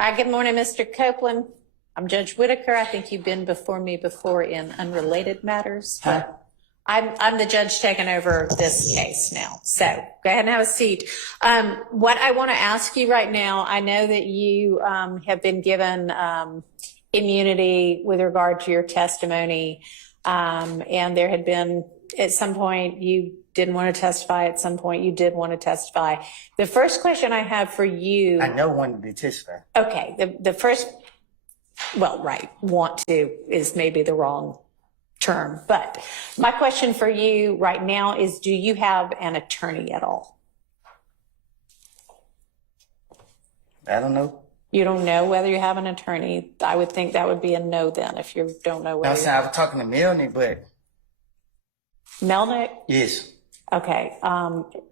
Good morning, Mr. Copeland. I'm Judge Whitaker. I think you've been before me before in unrelated matters. Huh? I'm the judge taking over this case now. So go ahead and have a seat. What I want to ask you right now, I know that you have been given immunity with regard to your testimony, and there had been at some point you didn't want to testify, at some point you did want to testify. The first question I have for you— I never wanted to testify. Okay, the first, well, right, want to is maybe the wrong term, but my question for you right now is, do you have an attorney at all? I don't know. You don't know whether you have an attorney? I would think that would be a no then, if you don't know whether— I was talking to Melanie, but— Melnick? Yes. Okay,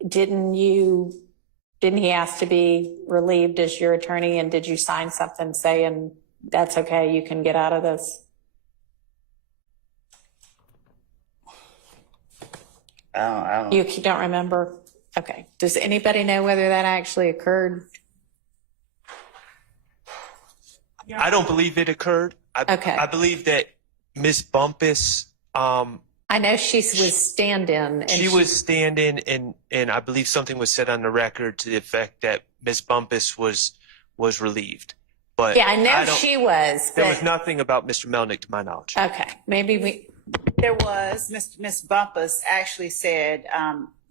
didn't he ask to be relieved as your attorney, and did you sign something saying that's okay, you can get out of this? I don't. You don't remember? Okay. Does anybody know whether that actually occurred? I don't believe it occurred. Okay. I believe that Miss Bumpus, I know she was stand-in. she was standing, and I believe something was said on the record to the effect that Miss Bumpus was relieved. But yeah, I know she was. There was nothing about Mr. Melnick to my knowledge. Okay, maybe we— There was. Miss Bumpus actually said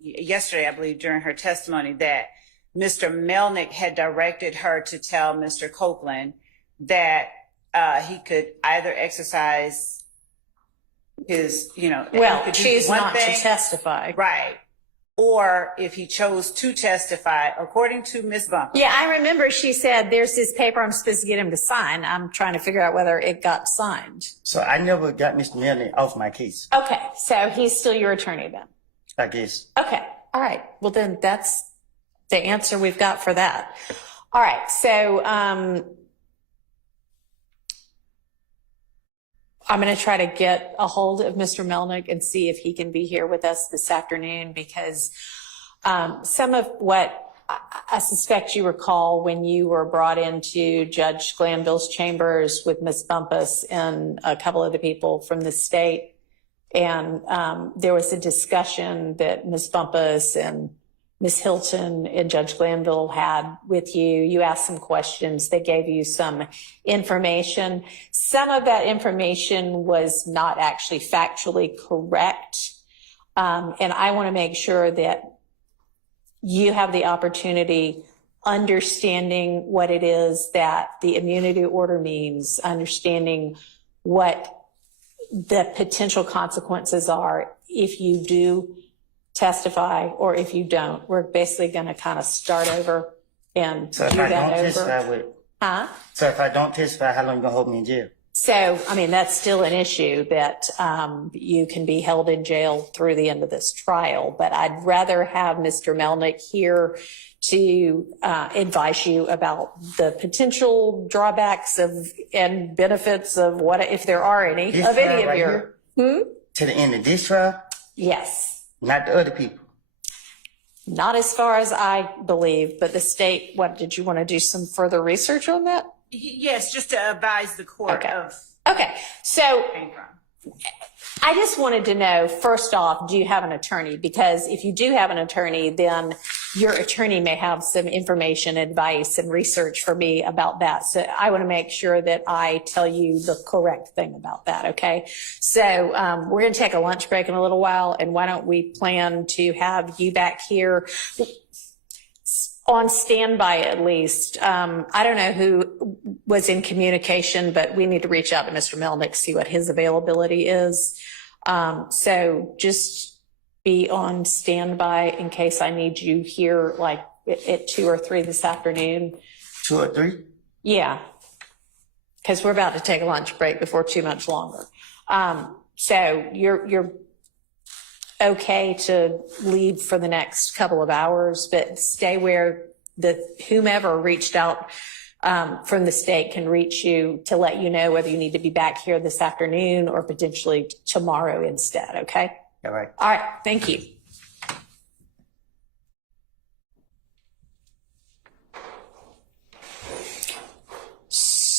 yesterday, I believe, during her testimony, that Mr. Melnick had directed her to tell Mr. Copeland that he could either exercise his, well, choose not to testify. Right. Or if he chose to testify, according to Miss Bumpus. Yeah, I remember she said, there's this paper I'm supposed to get him to sign. I'm trying to figure out whether it got signed. So I never got Mr. Melanie off my case. Okay, so he's still your attorney then? I guess. Okay, all right. Well, then that's the answer we've got for that. All right, so I'm going to try to get a hold of Mr. Melnick and see if he can be here with us this afternoon, because some of what I suspect you recall when you were brought into Judge Glanville's chambers with Ms. Bumpus and a couple of the people from the state, and there was a discussion that Ms. Bumpus and Ms. Hilton and Judge Glanville had with you. You asked some questions. They gave you some information. Some of that information was not actually factually correct. And I want to make sure that you have the opportunity understanding what it is that the immunity order means, understanding what the potential consequences are if you do testify or if you don't. We're basically going to kind of start over and So do if I that don't over. testify, So if I don't testify, how long you gonna hold me in jail? So, I mean, that's still an issue that you can be held in jail through the end of this trial. But I'd rather have Mr. Melnick here to advise you about the potential drawbacks of and benefits of what, if there are any, This of any trial of right your. here? To the end of this trial? Yes. Not the other people. Not as far as I believe, but the state, what, did you want to do some further research on that? Yes, just to advise the court of. Okay, so I just wanted to know, first off, do you have an attorney? Because if you do have an attorney, then your attorney may have some information, advice, and research for me about that. So I want to make sure that I tell you the correct thing about that, okay? So we're going to take a lunch break in a little while, and why don't we plan to have you back here on standby at least. I don't know who was in communication, but we need to reach out to Mr. Melnick, see what his availability is. So just be on standby in case I need you here, like at 2 or 3 this afternoon. 2 or 3? Yeah, because we're about to take a lunch break before too much longer. So you're okay to leave for the next couple of hours, but stay where whomever reached out from the state can reach you to let you know whether you need to be back here this afternoon or potentially tomorrow instead, okay? All right. All right, thank you.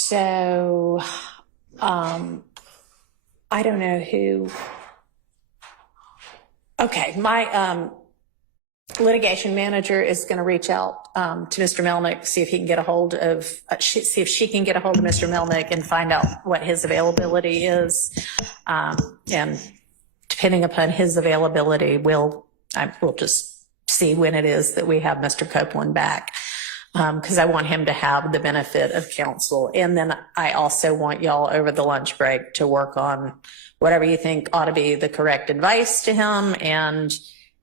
So, I don't know who. Okay, my litigation manager is going to reach out to Mr. Melnick, see if he can get a hold of, see if she can get a hold of Mr. Melnick and find out what his availability is. And depending upon his availability, we'll just see when it is that we have Mr. Copeland back. Because I want him to have the benefit of counsel. And then I also want y'all over the lunch break to work on whatever you think ought to be the correct advice to him. And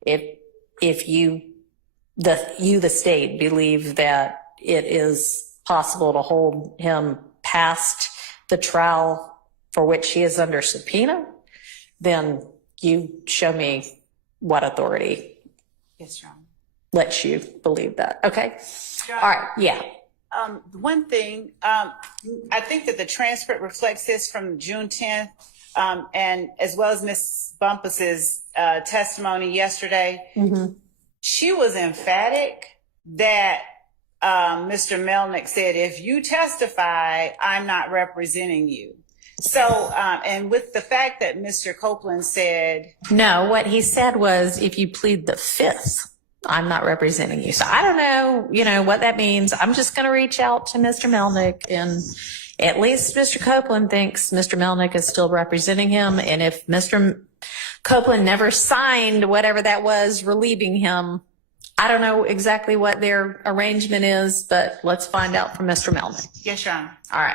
if you, the state, believe that it is possible to hold him past the trial for which he is under subpoena, then you show me what authority Yes, Your Honor. lets you believe that. Okay. All right. Yeah. One thing, I think that the transcript reflects this from June 10th, and as well as Ms. Bumpus's testimony yesterday. Mm-hmm. She was emphatic that Mr. Melnick said, if you testify, I'm not representing you. So, and with the fact that Mr. Copeland said, No, what he said was, if you plead the fifth, I'm not representing you. So I don't know, what that means. I'm just going to reach out to Mr. Melnick, and at least Mr. Copeland thinks Mr. Melnick is still representing him. And if Mr. Copeland never signed whatever that was relieving him, I don't know exactly what their arrangement is, but let's find out from Mr. Melnick. yes, Your Honor. All right.